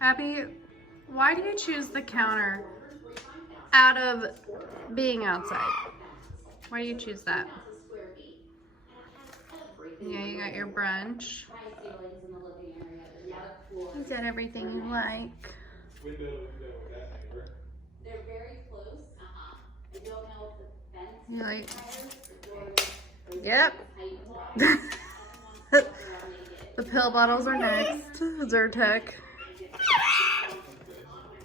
Abby, why do you choose the counter out of being outside? Why do you choose that? Yeah, you got your brunch. You did everything you like. They're very close. I don't know if the fence. You like? Yep. The pill bottles are next. Zyrtec.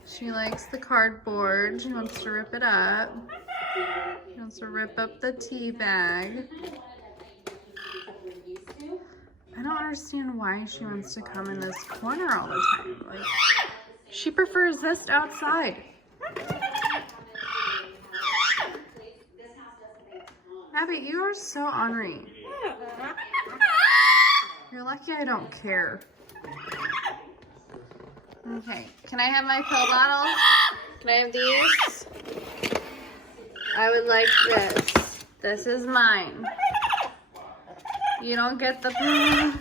She likes the cardboard. She wants to rip it up. She wants to rip up the tea bag. I don't understand why she wants to come in this corner all the time. Like, she prefers this outside. Abby, you are so ornery. You're lucky I don't care. Okay, can I have my pill bottle? Can I have these? I would like this. This is mine. You don't get the pill.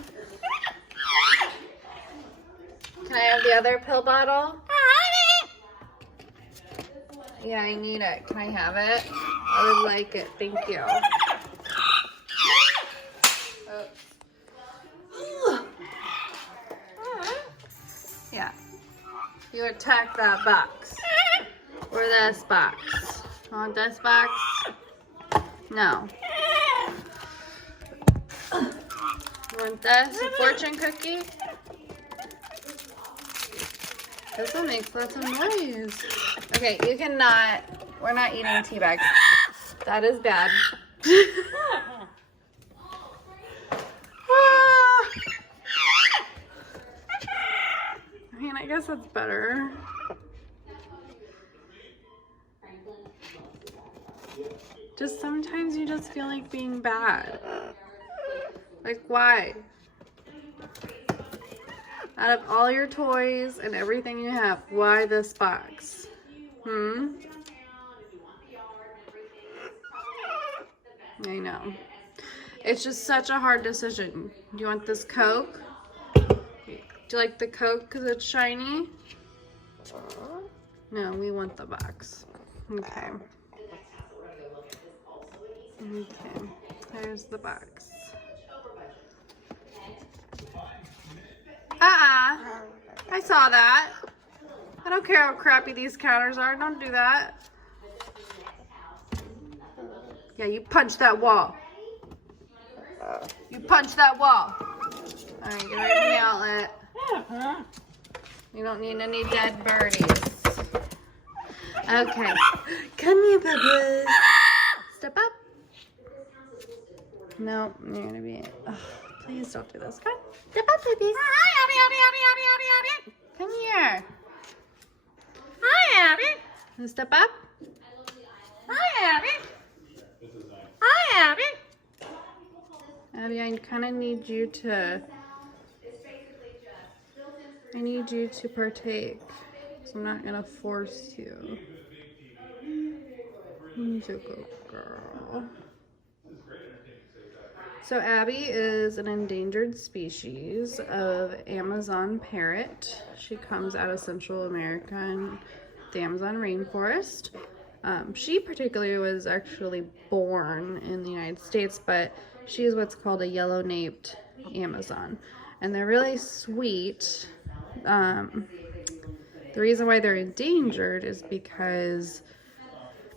Can I have the other pill bottle? Yeah, I need it. Can I have it? I would like it. Thank you. Yeah. You attack that box. Or this box. Want this box? No. Want this? A fortune cookie? This one makes lots of noise. Okay, you cannot. We're not eating tea bags. That is bad. I mean, I guess that's better. Just sometimes you just feel like being bad. Like, why? Out of all your toys and everything you have, why this box? I know. It's just such a hard decision. Do you want this Coke? Do you like the Coke because it's shiny? No, we want the box. Okay. Okay. There's the box. I saw that. I don't care how crappy these counters are. Don't do that. Yeah, you punch that wall. You punch that wall. Alright, get rid of the outlet. You don't need any dead birdies. Okay. Come here, Bubba. Step up. No, you're gonna be. Oh, please don't do this. Come on. Step up, babies. Hi, Abby. Come here. Hi, Abby. You step up. Hi, Abby. Hi, Abby. Abby, I kind of need you to. I need you to partake. So I'm not gonna force you. You're a good girl. So Abby is an endangered species of Amazon parrot. She comes out of Central America and the Amazon rainforest. She particularly was actually born in the United States, but she is what's called a yellow-naped Amazon. And they're really sweet. The reason why they're endangered is because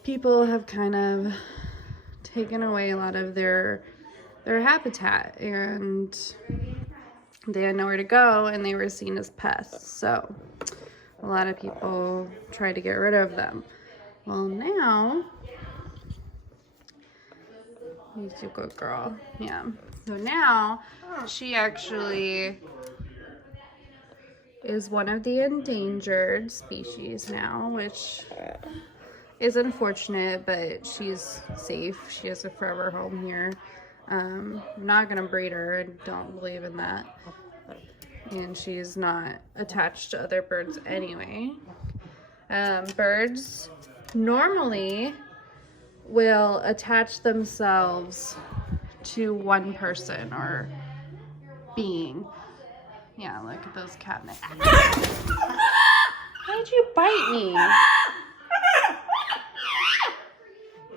people have kind of taken away a lot of their habitat, and they had nowhere to go, and they were seen as pests. So a lot of people tried to get rid of them. Well, now, you're a good girl. Yeah. So now she actually is one of the endangered species now, which is unfortunate, but she's safe. She has a forever home here. I'm not gonna breed her. I don't believe in that. And she's not attached to other birds anyway. Birds normally will attach themselves to one person or being. Yeah, look at those cabinets. Why'd you bite me?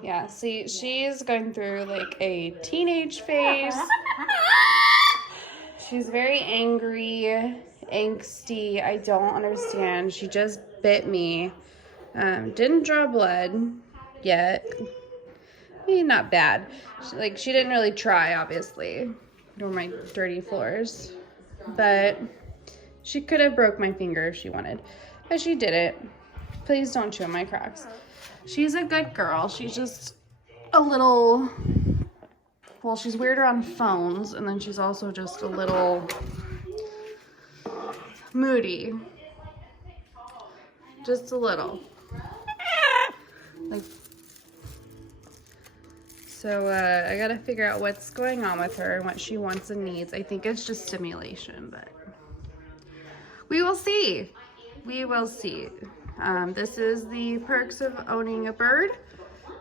Yeah, see, she's going through like a teenage phase. She's very angry, angsty. I don't understand. She just bit me. Didn't draw blood yet. I mean, not bad. She didn't really try, obviously. Nor my dirty floors. But she could have broke my finger if she wanted. But she didn't. Please don't chew on my cracks. She's a good girl. She's just a little... Well, she's weird around phones, and then she's also just a little moody. Just a little. So I gotta figure out what's going on with her and what she wants and needs. I think it's just stimulation, but we will see. We will see. This is the perks of owning a bird.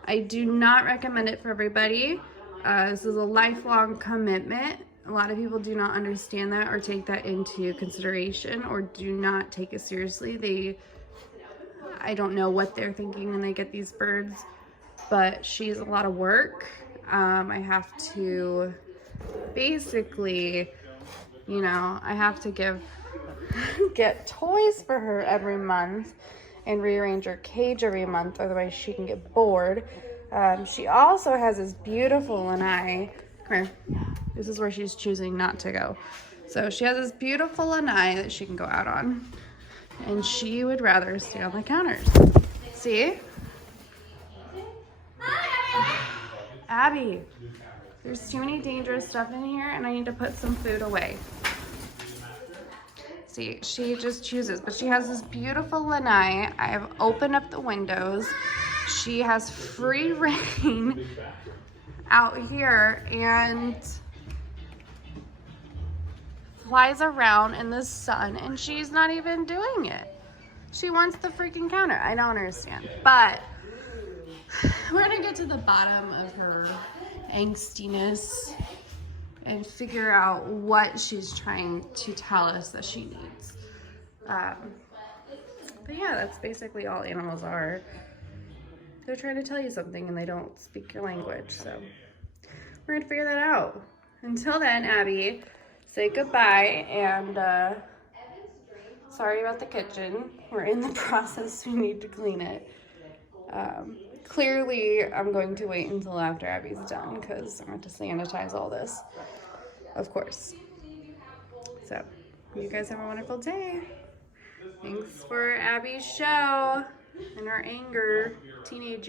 I do not recommend it for everybody. This is a lifelong commitment. A lot of people do not understand that or take that into consideration or do not take it seriously. I don't know what they're thinking when they get these birds, but she's a lot of work. I have to basically, you know, I have to get toys for her every month and rearrange her cage every month, otherwise she can get bored. She also has this beautiful lanai. Come here. This is where she's choosing not to go. So she has this beautiful lanai that she can go out on. And she would rather stay on the counters. See? Abby, there's too many dangerous stuff in here and I need to put some food away. See, she just chooses, but she has this beautiful lanai. I have opened up the windows. She has free reign out here and flies around in the sun and she's not even doing it. She wants the freaking counter. I don't understand, but we're gonna get to the bottom of her angstiness and figure out what she's trying to tell us that she needs. But yeah, that's basically all animals are. They're trying to tell you something and they don't speak your language, so we're gonna figure that out. Until then, Abby, say goodbye and sorry about the kitchen. We're in the process, we need to clean it. Clearly, I'm going to wait until after Abby's done because I'm going to sanitize all this, of course. So, you guys have a wonderful day. Thanks for Abby's show and her anger, teenage